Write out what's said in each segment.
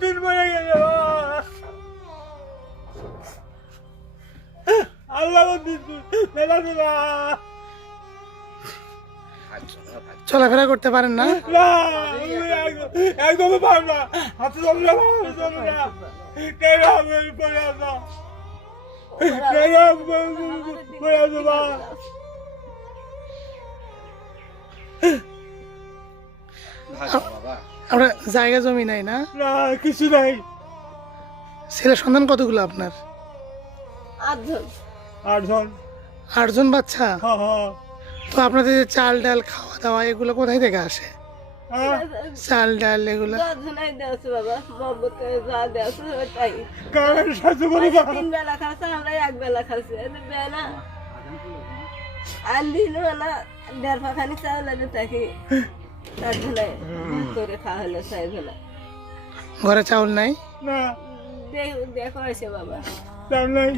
দিন আল্লাহ দিন মেলা চলাফেরা করতে পারেন না? না আমি একদম একদম না। হাতে ধরলে হাতে ধরলে না। কেন আমি পড়ে আসা কেন আমি পড়ে আসা বাবা। আপনার জায়গা জমি নাই না? না কিছু নাই। ছেলে সন্তান কতগুলো আপনার? আটজন। আটজন। আটজন বাচ্চা? হ্যাঁ হ্যাঁ। তো আপনাদের যে চাল ডাল খাওয়া দাওয়া এগুলো কোথায় থেকে আসে? হ্যাঁ। চাল ডাল এগুলো? বাবা তিন বেলা দেড় পাখানি চাউল এনে থাকি তার জন্যই করে খাওয়া হলো। চাই জন্য ঘরে চাউল নাই? না। দেখো আসে বাবা। চাল নাই।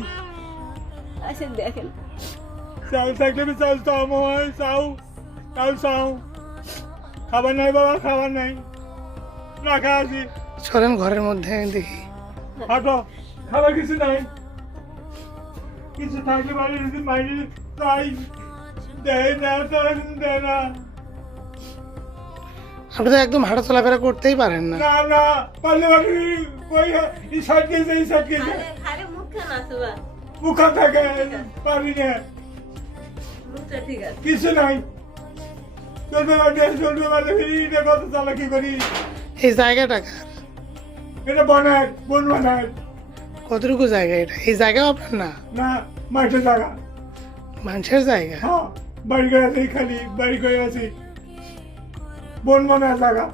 আসে দেখেন। চাল থাকলে আমি চাল চাও চাও চাল চাও। খাবার নাই বাবা খাবার নাই। রাখা আছি। চলেন ঘরের মধ্যে দেখি। হাঁটো। খাবার কিছু নাই। কিছু থাকলে বাড়ি যদি মাইনে তাই দেয় না তাই দেয় না। আপনি তো একদম হাঁটা চলাফেরা করতেই পারেন না। না না পারলে কই এই না থাকে পারি না। মুখটা ঠিক আছে। কিছু নাই। চলবে বাড়ি চলবে বাড়ি ফিরি এটা কত চালাকি করি? এই জায়গাটা কার? এটা বনায় বন বানায়। কতটুকু জায়গা এটা? এই জায়গাও আপনার না? না জায়গা। মানুষের জায়গা? হ্যাঁ বাড়ি করে আছি খালি বাড়ি করে আছি। বন বানায় জায়গা